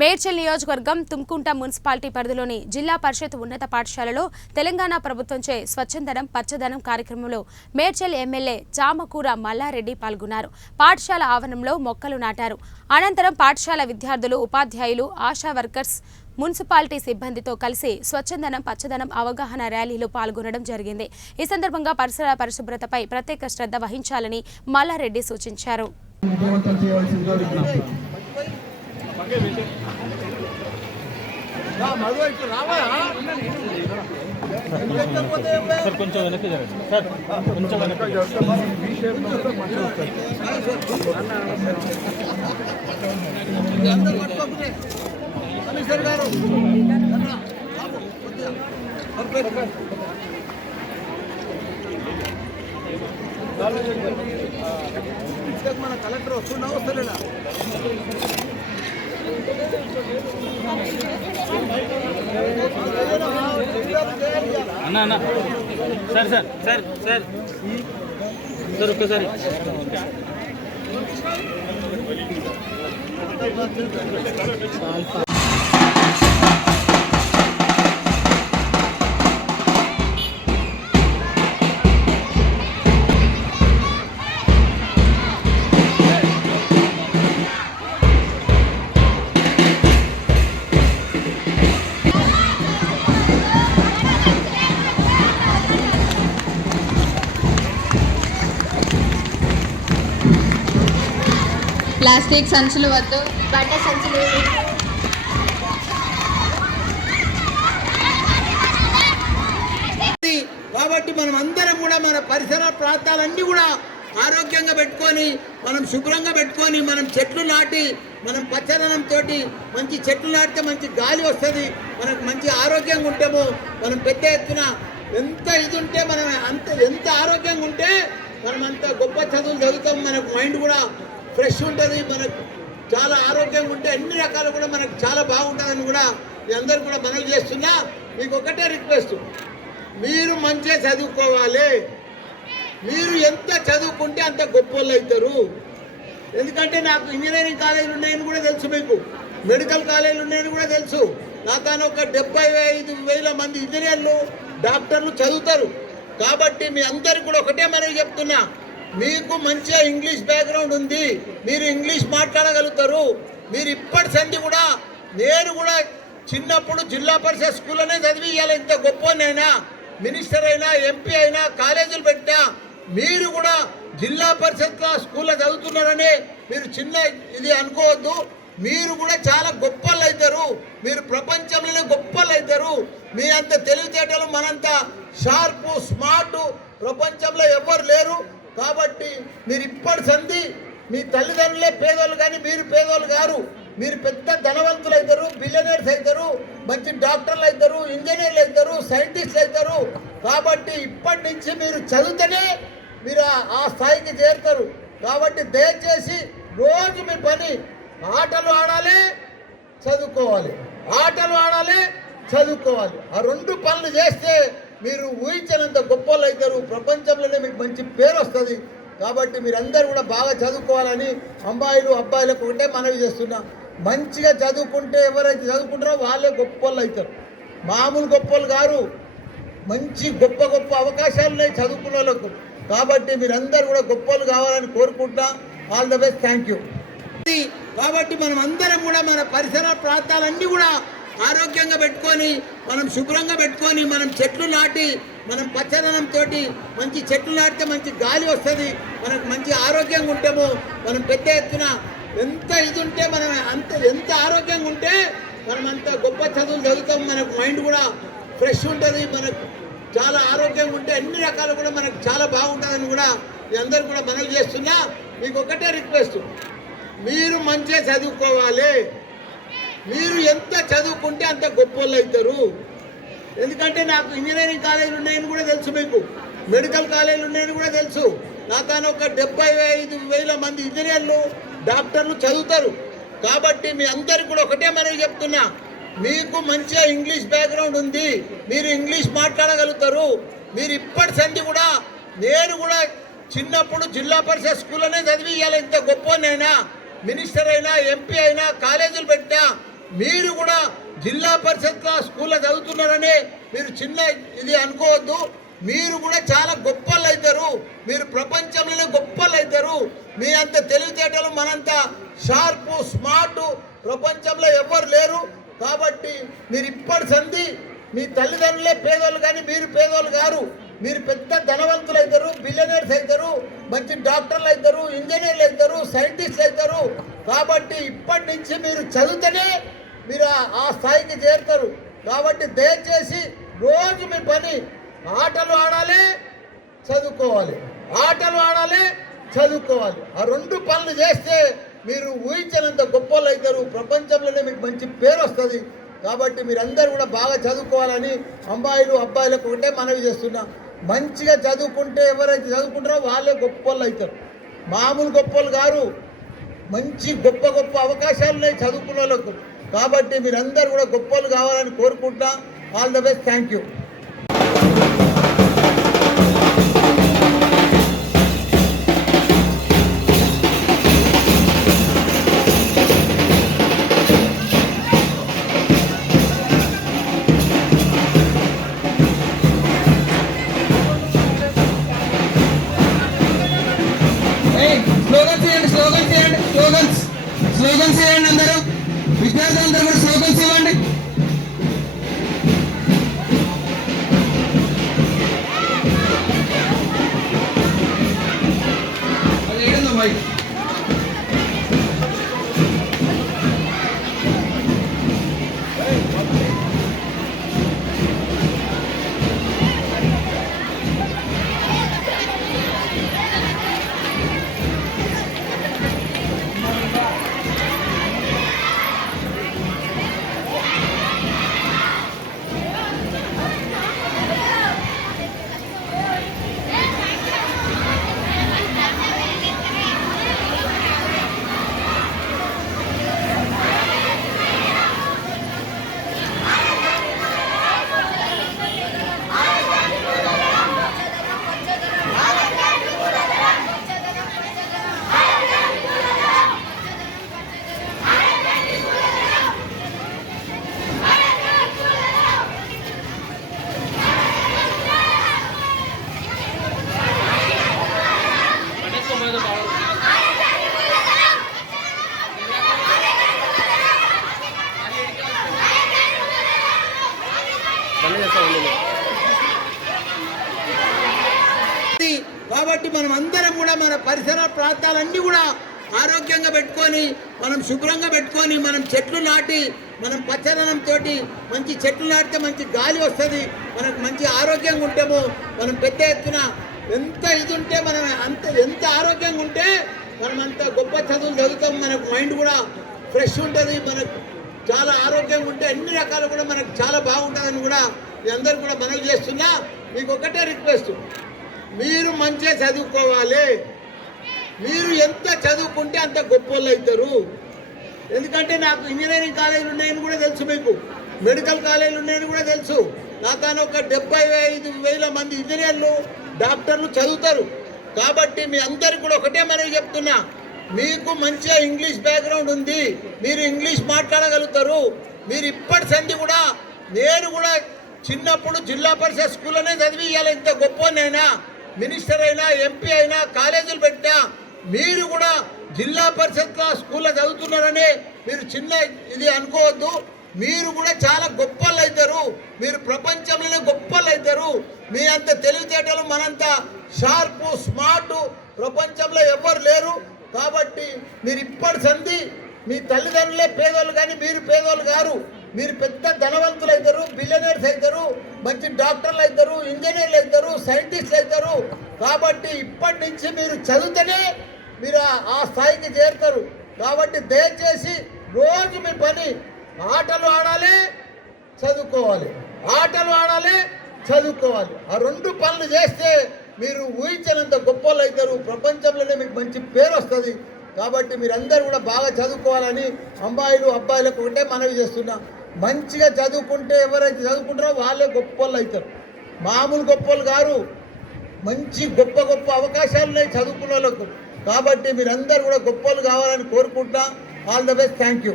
మేడ్చల్ నియోజకవర్గం తుమ్కుంట మున్సిపాలిటీ పరిధిలోని జిల్లా పరిషత్ ఉన్నత పాఠశాలలో తెలంగాణ ప్రభుత్వంచే స్వచ్ఛందనం పచ్చదనం కార్యక్రమంలో మేడ్చల్ ఎమ్మెల్యే చామకూర మల్లారెడ్డి పాల్గొన్నారు. పాఠశాల ఆవరణంలో మొక్కలు నాటారు. అనంతరం పాఠశాల విద్యార్థులు, ఉపాధ్యాయులు, ఆశా వర్కర్స్, మున్సిపాలిటీ సిబ్బందితో కలిసి స్వచ్ఛందనం పచ్చదనం అవగాహన ర్యాలీలో పాల్గొనడం జరిగింది. ఈ సందర్భంగా పరిసర పరిశుభ్రతపై ప్రత్యేక శ్రద్ధ వహించాలని మల్లారెడ్డి సూచించారు. మన కలెక్టర్ వస్తున్నా వస్తలేనా? అన్న అన్న sir sir sir sir sir ఒక్కసారి ప్లాస్టిక్ సంచులు వద్దు, బట్ట సంచులు కాబట్టి మనం అందరం కూడా మన పరిసర ప్రాంతాలన్నీ కూడా ఆరోగ్యంగా పెట్టుకొని, మనం శుభ్రంగా పెట్టుకొని, మనం చెట్లు నాటి, మనం పచ్చదనంతో మంచి చెట్లు నాటితే మంచి గాలి వస్తుంది. మనకు మంచి ఆరోగ్యంగా ఉంటాము. మనం పెద్ద ఎత్తున ఎంత ఇది ఉంటే మనం ఎంత ఆరోగ్యంగా ఉంటే మనం అంత గొప్ప చదువులు చదువుతాం. మనకు మైండ్ కూడా ఫ్రెష్ ఉంటుంది. మనకు చాలా ఆరోగ్యంగా ఉంటే అన్ని రకాలు కూడా మనకు చాలా బాగుంటుందని కూడా మీ అందరూ కూడా మనవి చేస్తున్నా. మీకు ఒకటే రిక్వెస్ట్, మీరు మంచిగా చదువుకోవాలి. మీరు ఎంత చదువుకుంటే అంత గొప్ప వాళ్ళు అవుతారు. ఎందుకంటే నాకు ఇంజనీరింగ్ కాలేజీలు ఉన్నాయని కూడా తెలుసు, మీకు మెడికల్ కాలేజీలు ఉన్నాయని కూడా తెలుసు. నాతో ఒక 75,000 మంది ఇంజనీర్లు, డాక్టర్లు చదువుతారు. కాబట్టి మీ అందరికి కూడా ఒకటే మనవి చెప్తున్నా, మీకు మంచిగా ఇంగ్లీష్ బ్యాక్గ్రౌండ్ ఉంది, మీరు ఇంగ్లీష్ మాట్లాడగలుగుతారు. మీరు ఇప్పటి సంది కూడా, నేను కూడా చిన్నప్పుడు జిల్లా పరిషత్ స్కూల్లోనే చదివి ఇవాళ ఇంత గొప్పనైనా, మినిస్టర్ అయినా, ఎంపీ అయినా, కాలేజీలు పెట్టా. మీరు కూడా జిల్లా పరిషత్ స్కూల్లో చదువుతున్నారని మీరు చిన్న ఇది అనుకోవద్దు. మీరు కూడా చాలా గొప్పలు అవుతారు. మీరు ప్రపంచంలోనే గొప్పలు అవుతారు. మీ అంత తెలివితేటలు, మనంత షార్పు, స్మార్ట్ ప్రపంచంలో ఎవరు లేరు. కాబట్టి మీరు ఇప్పటి సంది మీ తల్లిదండ్రులే పేదోళ్ళు, కానీ మీరు పేదోళ్ళు గారు. మీరు పెద్ద ధనవంతులు అవుతారు, బిలియనర్స్ అవుతారు, మంచి డాక్టర్లు అవుతారు, ఇంజనీర్లు అవుతారు, సైంటిస్టులు అవుతారు. కాబట్టి ఇప్పటి నుంచి మీరు చదివితేనే మీరు ఆ స్థాయికి చేరుతారు. కాబట్టి దయచేసి రోజు మీ పని ఆటలు ఆడాలి, చదువుకోవాలి. ఆటలు ఆడాలి, చదువుకోవాలి. ఆ రెండు పనులు చేస్తే మీరు ఊహించినంత గొప్ప వాళ్ళు అవుతారు. ప్రపంచంలోనే మీకు మంచి పేరు వస్తుంది. కాబట్టి మీరందరూ కూడా బాగా చదువుకోవాలని అమ్మాయిలు అబ్బాయిలకు ఒకటే మనవి చేస్తున్నా. మంచిగా చదువుకుంటే ఎవరైతే చదువుకుంటారో వాళ్ళే గొప్ప వాళ్ళు అవుతారు. మామూలు గొప్ప వాళ్ళు గారు. మంచి గొప్ప గొప్ప అవకాశాలు ఉన్నాయి చదువుకున్న వాళ్ళకు. కాబట్టి మీరందరూ కూడా గొప్ప వాళ్ళు కావాలని కోరుకుంటున్నా. All the best, thank you. కాబట్టి మనం అందరం కూడా మన పరిసర ప్రాంతాలన్నీ కూడా ఆరోగ్యంగా పెట్టుకొని, మనం శుభ్రంగా పెట్టుకొని, మనం చెట్లు నాటి, మనం పచ్చదనంతో మంచి చెట్లు నాటితే మంచి గాలి వస్తుంది. మనకు మంచి ఆరోగ్యంగా ఉంటాము. మనం పెద్ద ఎత్తున ఎంత ఇది ఉంటే మనం ఎంత ఆరోగ్యంగా ఉంటే మనం అంత గొప్ప చదువులు చదువుతాం. మనకు మైండ్ కూడా ఫ్రెష్ ఉంటుంది. మనకు చాలా ఆరోగ్యంగా ఉంటే అన్ని రకాలు కూడా మనకు చాలా బాగుంటుందని కూడా మీ అందరూ కూడా మనవి చేస్తున్నా. మీకు ఒకటే రిక్వెస్ట్, మీరు మంచిగా చదువుకోవాలి. మీరు ఎంత చదువుకుంటే అంత గొప్ప వాళ్ళు అవుతారు. ఎందుకంటే నాకు ఇంజనీరింగ్ కాలేజీలు ఉన్నాయని కూడా తెలుసు, మీకు మెడికల్ కాలేజీలు ఉన్నాయని కూడా తెలుసు. నాతో ఒక 75,000 మంది ఇంజనీర్లు, డాక్టర్లు చదువుతారు. కాబట్టి మీ అందరికి కూడా ఒకటే మనవి చెప్తున్నా, మీకు మంచిగా ఇంగ్లీష్ బ్యాక్గ్రౌండ్ ఉంది, మీరు ఇంగ్లీష్ మాట్లాడగలుగుతారు. మీరు ఇప్పటి సంది కూడా, నేను కూడా చిన్నప్పుడు జిల్లా పరిషత్ స్కూల్లోనే చదివి ఇవాళ ఇంత గొప్పనైనా, మినిస్టర్ అయినా, ఎంపీ అయినా, కాలేజీలు పెట్టా. మీరు కూడా జిల్లా పరిషత్ స్కూల్లో చదువుతున్నారని మీరు చిన్న ఇది అనుకోవద్దు. మీరు కూడా చాలా గొప్పలు అవుతారు. మీరు ప్రపంచంలోనే గొప్పలు అవుతారు. మీ అంత తెలివితేటలు మనంత షార్పు స్మార్ట్ ప్రపంచంలో ఎవరు లేరు. కాబట్టి మీరు ఇప్పటి సంధి మీ తల్లిదండ్రులే పేదోళ్ళు కానీ మీరు పేదోళ్ళు గారు. మీరు పెద్ద ధనవంతులు అవుతారు, బిలియనర్స్ అవుతారు, మంచి డాక్టర్లు అవుతారు, ఇంజనీర్లు అవుతారు, సైంటిస్టులు అవుతారు. కాబట్టి ఇప్పటి నుంచి మీరు చదివితేనే మీరు ఆ స్థాయికి చేరుతారు. కాబట్టి దయచేసి రోజు మీ పని ఆటలు ఆడాలి, చదువుకోవాలి, ఆటలు ఆడాలి, చదువుకోవాలి. ఆ రెండు పనులు చేస్తే మీరు ఊహించినంత గొప్పలు అవుతారు. ప్రపంచంలోనే మీకు మంచి పేరు వస్తుంది. కాబట్టి మీరందరూ కూడా బాగా చదువుకోవాలని అమ్మాయిలు అబ్బాయిలకు ఒకటే మనవి చేస్తున్నా. మంచిగా చదువుకుంటే ఎవరైతే చదువుకుంటారో వాళ్ళే గొప్పలు అవుతారు. మామూలు గొప్పలు గారు. మంచి గొప్ప గొప్ప అవకాశాలు ఉన్నాయి చదువుకున్న వాళ్ళకు. కాబట్టి మీరందరూ కూడా గొప్పలు కావాలని కోరుకుంటా. All the best. Thank you. Slogans చేయండి అందరూ. విద్యార్థులందరూ కూడా స్లోగన్స్ ఇవ్వండి. అది ఏడుందో మైక్. కాబట్టి మనం అందరం కూడా మన పరిసర ప్రాంతాలన్నీ కూడా ఆరోగ్యంగా పెట్టుకొని మనం శుభ్రంగా పెట్టుకొని మనం చెట్లు నాటి మనం పచ్చదనంతో మంచి చెట్లు నాటితే మంచి గాలి వస్తుంది. మనకు మంచి ఆరోగ్యంగా ఉంటాము. మనం పెద్ద ఎత్తున ఎంత ఇది ఉంటే మనం ఎంత ఆరోగ్యంగా ఉంటే మనం అంత గొప్ప చదువులు చదువుతాం. మనకు మైండ్ కూడా ఫ్రెష్ ఉంటుంది. మనకు చాలా ఆరోగ్యంగా ఉంటే అన్ని రకాలు కూడా మనకు చాలా బాగుంటుందని కూడా మీ అందరు కూడా మనవి చేస్తున్నా. మీకు ఒకటే రిక్వెస్ట్, మీరు మంచిగా చదువుకోవాలి. మీరు ఎంత చదువుకుంటే అంత గొప్ప వాళ్ళు అవుతారు. ఎందుకంటే నాకు ఇంజనీరింగ్ కాలేజీలు ఉన్నాయని కూడా తెలుసు, మీకు మెడికల్ కాలేజీలు ఉన్నాయని కూడా తెలుసు. నా తాను ఒక 75,000 మంది ఇంజనీర్లు డాక్టర్లు చదువుతారు. కాబట్టి మీ అందరికి కూడా ఒకటే మనవి చెప్తున్నా, మీకు మంచిగా ఇంగ్లీష్ బ్యాక్గ్రౌండ్ ఉంది, మీరు ఇంగ్లీష్ మాట్లాడగలుగుతారు. మీరు ఇప్పటి సంధి కూడా నేను కూడా చిన్నప్పుడు జిల్లా పరిషత్ స్కూల్లోనే చదివి ఇవాళ ఇంత గొప్పనైనా మినిస్టర్ అయినా ఎంపీ అయినా కాలేజీలు పెట్టినా మీరు కూడా జిల్లా పరిషత్ స్కూల్లో చదువుతున్నారని మీరు చిన్న ఇది అనుకోవద్దు. మీరు కూడా చాలా గొప్పలు అవుతారు. మీరు ప్రపంచంలోనే గొప్పలు అవుతారు. మీ అంత తెలివితేటలు మనంత షార్పు స్మార్ట్ ప్రపంచంలో ఎవరు లేరు. కాబట్టి మీరు ఇప్పటి సంధి మీ తల్లిదండ్రులే పేదోళ్ళు కానీ మీరు పేదోళ్ళు గారు. మీరు పెద్ద ధనవంతులు అవుతారు, బిలియనర్స్ అవుతారు, మంచి డాక్టర్లు అవుతారు, ఇంజనీర్లు అవుతారు, సైంటిస్టులు అవుతారు. కాబట్టి ఇప్పటి నుంచి మీరు చదివితేనే మీరు ఆ స్థాయికి చేరుతారు. కాబట్టి దయచేసి రోజు మీ పని ఆటలు ఆడాలి, చదువుకోవాలి, ఆటలు ఆడాలి, చదువుకోవాలి. ఆ రెండు పనులు చేస్తే మీరు ఊహించినంత గొప్పలు అవుతారు. ప్రపంచంలోనే మీకు మంచి పేరు వస్తుంది. కాబట్టి మీరందరూ కూడా బాగా చదువుకోవాలని అమ్మాయిలు అబ్బాయిలకు ఒకటే మనవి చేస్తున్నా. మంచిగా చదువుకుంటే ఎవరైతే చదువుకుంటారో వాళ్ళే గొప్పలు అవుతారు. మామూలు గొప్పలు గారు. మంచి గొప్ప గొప్ప అవకాశాలు ఉన్నాయి చదువుకున్న వాళ్ళకు. కాబట్టి మీరందరూ కూడా గొప్పలు కావాలని కోరుకుంటా. All the best. Thank you.